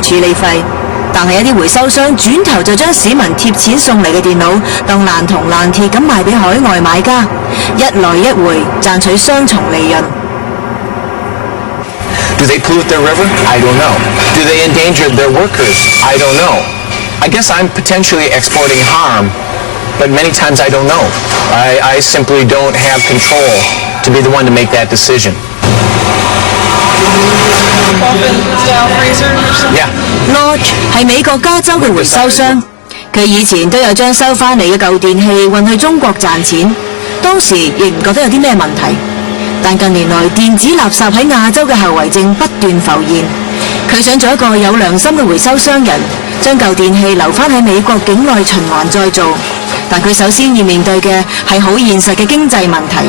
處理費。但係一啲回收商轉頭就將市民貼錢送嚟嘅電腦當爛銅爛鐵咁賣俾海外買家，一來一回賺取雙重利潤。Do they pollute their river? I don't know. Do they endanger their workers? I don't know. I guess I'm potentially exporting harm, but many times I don't know. I simply don't have control to be the one to make that decision. Yeah. Lodge 係美國加州嘅回收商，佢以前都有將收翻嚟嘅舊電器運去中國賺錢，當時亦唔覺得有啲咩問題。但近年來電子垃圾喺亞洲嘅後遺症不斷浮現，佢想做一個有良心嘅回收商人，將舊電器留翻喺美國境內循環再造。但佢首先要面對嘅係好現實嘅經濟問題。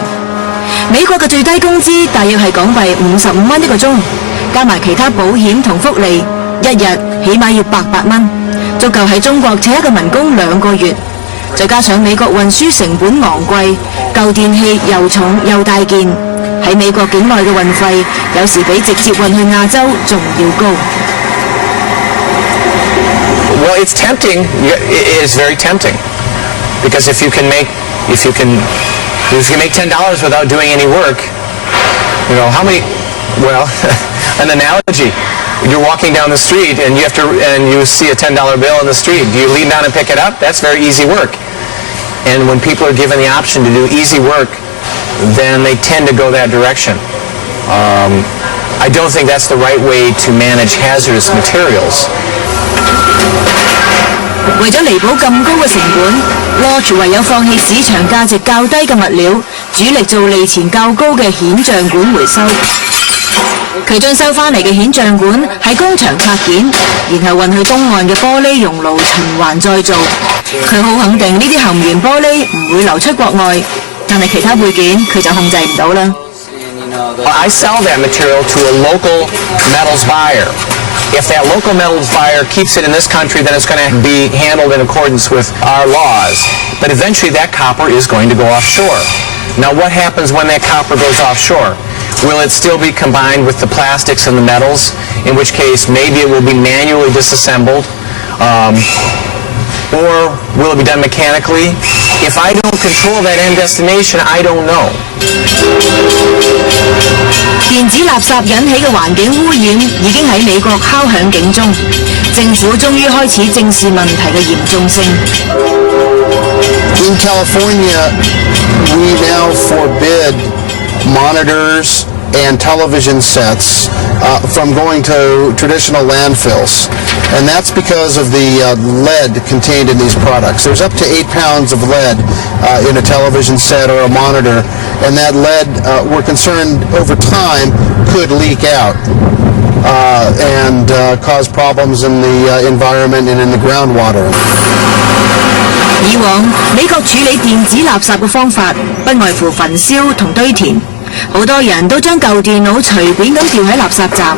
美國嘅最低工資大約係港幣55蚊一個鐘，加埋其他保險同福利，一日起碼要800蚊，足夠喺中國請一個民工2個月。再加上美國運輸成本昂貴，舊電器又重又大件，喺美國境內嘅運費有時比直接運去亞洲仲要高。Well, it's tempting. It is very tempting, because if you can make $10 without doing any work, how many? Well, an analogy. You're walking down the street and you see a $10 bill in the street. Do you lean down and pick it up? That's very easy work. And when people are given the option to do easy work, then they tend to go that direction. I don't think that's the right way to manage hazardous materials. 為咗彌補咁高嘅成本 ，Lodge 唯有放棄市場價值較低嘅物料，主力做利錢較高嘅顯像管回收。佢將收翻嚟嘅顯像管喺工場拆件，然後運去東岸嘅玻璃熔爐循環再造。佢好肯定呢啲含鉛玻璃唔會流出國外，但係其他配件佢就控制唔到啦。I sell that material to a local metals buyer. If that local metals buyer keeps it in this country, then it's going to be handled in accordance with our laws. But eventually that copper is going to go offshore. Now what happens when that copper goes offshore? Will it still be combined with the plastics and the metals? In which case maybe it will be manually disassembled. Or will it be done mechanically? If I don't control that end destination, I don't know. 電子垃圾引起嘅環境污染已經喺美國敲響警鐘，政府終於開始正視問題嘅嚴重性。In California, we now forbid monitors and television sets from going to traditional landfills. And that's because of the lead contained in these products. There's up to 8 pounds of lead in a television set or a monitor, and that lead, we're concerned over time, could leak out and cause problems in the environment and in the groundwater. 以往美國處理電子垃圾嘅方法不外乎焚燒同堆填，好多人都將舊電腦隨便咁掉喺垃圾站。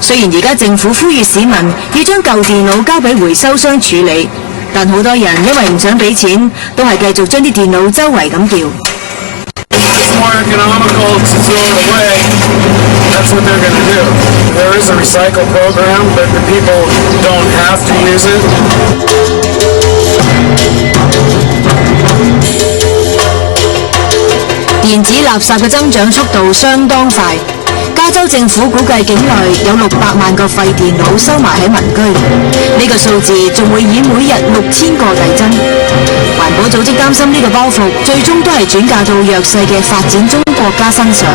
雖然而家政府呼籲市民要將舊電腦交俾回收商處理，但好多人因為唔想俾錢，都係繼續將啲電腦周圍咁掉。It's more economical to throw it away. That's what they're going to do. There is a recycle program, but the people don't have to use it. 電子垃圾嘅增長速度相當快，加州政府估計境內有600萬個廢電腦收埋喺民居，呢個數字仲會以每日6000個遞增。環保組織擔心呢個包袱最終都係轉嫁到弱勢嘅發展中國家身上。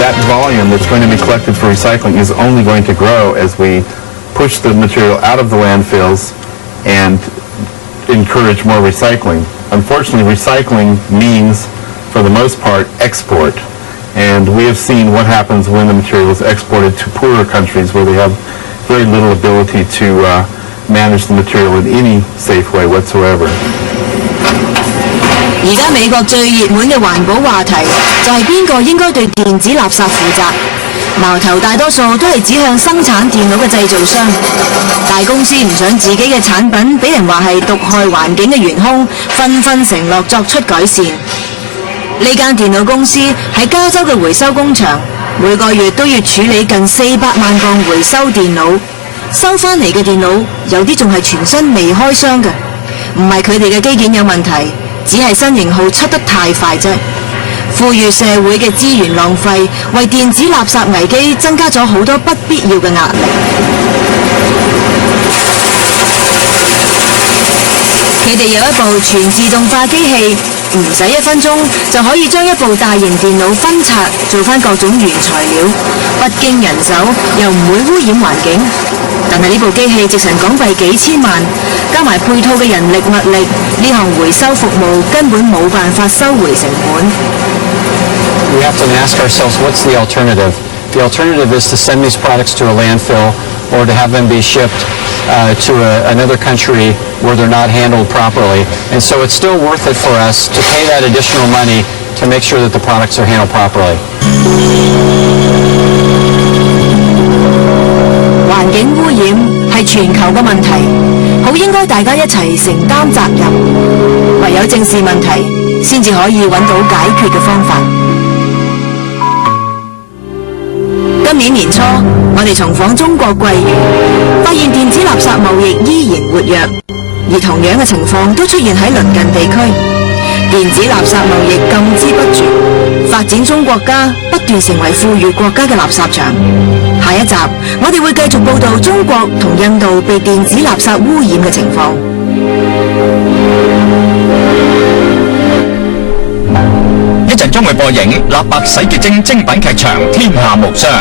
That volume that's going to be collected for recycling is only going to grow as we push the material out of the landfills and encourage more recycling. Unfortunately, recycling means, for the most part, export. And we have seen what happens when the material is exported to poorer countries where they have very little ability to manage the material in any safe way whatsoever. 而家美國最熱門嘅環保話題就係邊個應該對電子垃圾負責，矛頭大多數都係指向生產電腦嘅製造商。大公司唔想自己嘅產品俾人話係毒害環境嘅元兇，紛紛承諾作出改善。呢間電腦公司喺加州嘅回收工場，每個月都要處理近400萬個回收電腦，收翻嚟嘅電腦有啲仲係全新未開箱嘅，唔係佢哋嘅機件有問題，只係新型號出得太快啫。富裕社會嘅資源浪費，為電子垃圾危機增加咗好多不必要嘅壓力。佢哋有一部全自動化機器，唔使1分鐘就可以將一部大型電腦分拆，做翻各種原材料，不經人手，又唔會污染環境。但係呢部機器值成港幣幾千萬，加埋配套嘅人力物力，呢項回收服務根本冇辦法收回成本。We have to ask ourselves, what's the alternative? The alternative is to send these products to a landfill or to have them be shipped to another country where they're not handled properly. And so it's still worth it for us to pay that additional money to make sure that the products are handled properly. 環境污染係全球嘅問題，好應該大家一齊承擔責任。唯有正視問題，先至可以揾到解決嘅方法。今年年初，我哋重訪中國桂園，發現電子垃圾貿易依然活躍，而同樣嘅情況都出現喺鄰近地區。電子垃圾貿易禁之不絕，發展中國家不斷成為富裕國家嘅垃圾場。下一集，我哋會繼續報導中國同印度被電子垃圾污染嘅情況。一陣將會播映《立白洗潔精》精品劇場《天下無雙》。